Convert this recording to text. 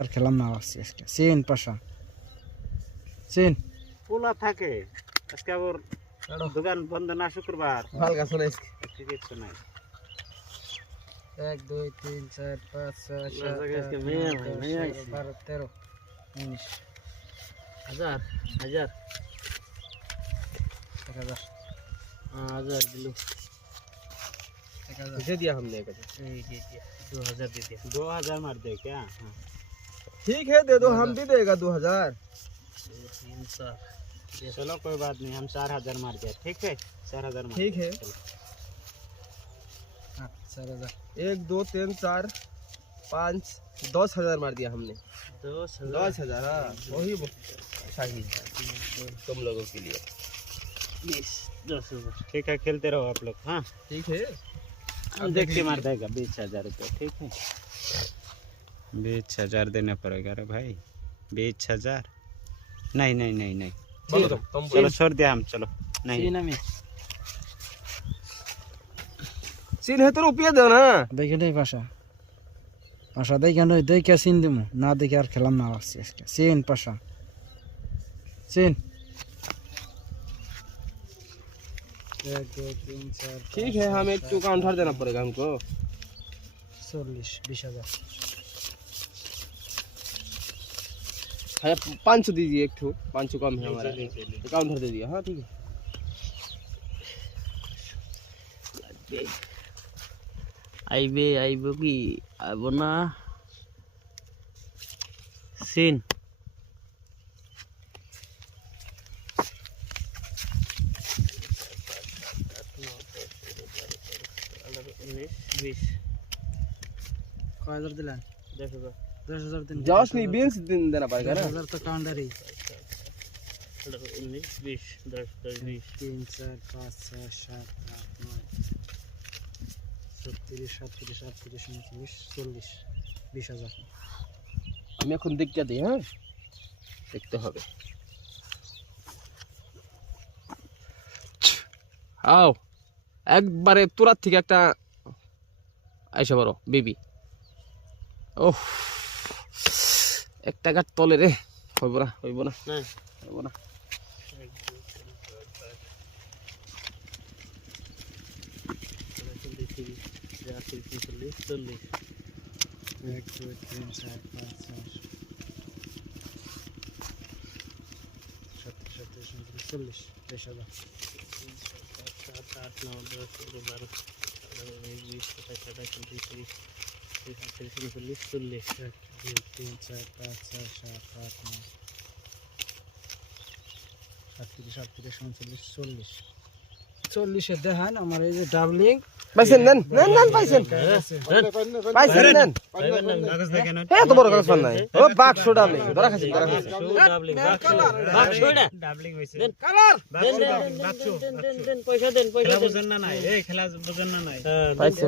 আর খেলাম না আজকে সিন পাশা সিন পোলা থাকে আজকে আবার দোকান বন্ধ না শুক্রবার ভাল গাছ নাই কিছু নাই 1 2 3 4 5 6 7 আজকে 8 মেয়ে 9 মেয়ে 10 আইছে 11 12 13 হাজার হাজার 1000 হাজার দিলু 1000 दे दिया हमने कहते এই দে দে 2000 दे दिया 2000 मार दे क्या हां ठीक है दे दो हम भी देगा 2000 300 चलो कोई बात नहीं हम 4000 मार दिया ठीक है 4000 मार ठीक है हां 4000 1 2 3 4 5 10,000 मार दिया हमने 10000 हाँ वही सही है तुम लोगों के लिए 10,000 ठीक है खेलते रहो आप लोग हाँ ठीक है हम देख के मार देगा 20,000 रुपये ठीक है 20,000 देना पड़ेगा रे भाई 20,000 नहीं नहीं नहीं नहीं बोलो तुम चलो छोड़ दिया हम चलो नहीं सीन है तो रुपया दो ना দেখে দেই পাশা পাশা দেখে নই দেখে সিন দিমু না দেখে আর খেলাম না আজকে সিন পাশা সিন 1 2 3 4 ठीक है हमें एक टू काउंटर देना पड़ेगा हमको 40 20000 500 दीजिए एक ठो 500 कम है हमारा काउंटर दे दिया हाँ ठीक है आइबे आइबो की आबो ना सीन কয় হাজার দিলেন 10000 দিন जॉस नहीं बीन्स दिन देना पड़ेगा ना 10000 তো কাউন্টারই 19 20 10 10 20 3 4 5 6 7 8 9 37 37 38 39 40 20000 আমি এখন দেখতে দিই হ্যাঁ দেখতে হবে আও একবারে তোরার থেকে একটা আইসা বড় বেবি ওহ 1 টাকার তলে রে হইব না হইব না হইব না एक दो तीन चार पाँच छः 37 39 40 20000 7 8 9 10 11 12 20 25 28 29 30 40 1 2 3 4 5 6 7 8 9 37 38 40 দেখান আমার এই যে ডাবলিং পাইছেন নেন নেন নেন পাইছেন পাইছেন নেন কাগজ দেখেন হ্যাঁ তো বড় কথা শুন নাই ও বাক্সটা নেই ধরা খাচ্ছি ডাবলিং ডাবলিং হইছে দেন কালার দেন পয়সা দেন খেলা বুঝেন না নাই এই খেলা বুঝেন না নাই পাইছে